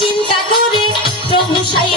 চিন্তা করে প্রভু সাই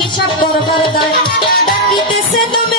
হিসাব করবার দায়। ডাকিতেছে দমের